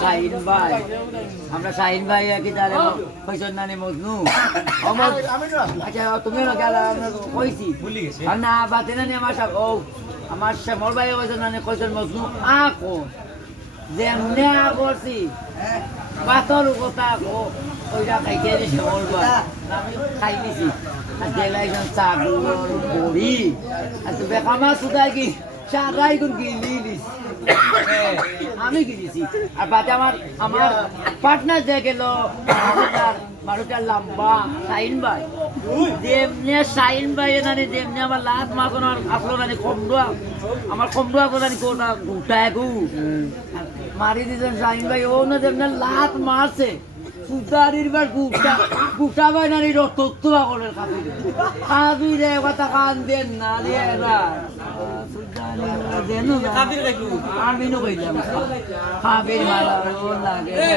শাহিন ভাই আমরা শাহিন ভাই কি তারে কইছন না নে মজনু আচ্ছা তুমি না গেলা আমরা কইছি ভুলি গেছে না বাতে না নে আমার সব ও আমার শ্যামল ভাই কইছন না নে কইছন মজনু আকো যেমনে করছি পাতর কথা কো ওইটা খাইতে দিছে শ্যামল ভাই আমি খাই দিছি আর দেলাইজন চাগুর বড়ি আর তো বেকামা সুদাই কি সারাই গুন গিলিলিস আমি গিয়েছি আর বাদে আমার পার্টনার যে গেল বারোটা লম্বা শাহিন ভাই যেমনি শাহিন ভাই নানি যেমনি আমার লাত মাখন আসলো নানি কমডুয়া আমার কমডুয়া কোথানি কোটা গুটায় গু মারি দিয়েছেন শাহিন ভাই ও না যেমনি লাত মারছে সুদারির বার গুটা ভাই নানি রক্ত করে খাবি রে কথা কান দেন না রে আমি নো কইলাম খাবির মালা লাগে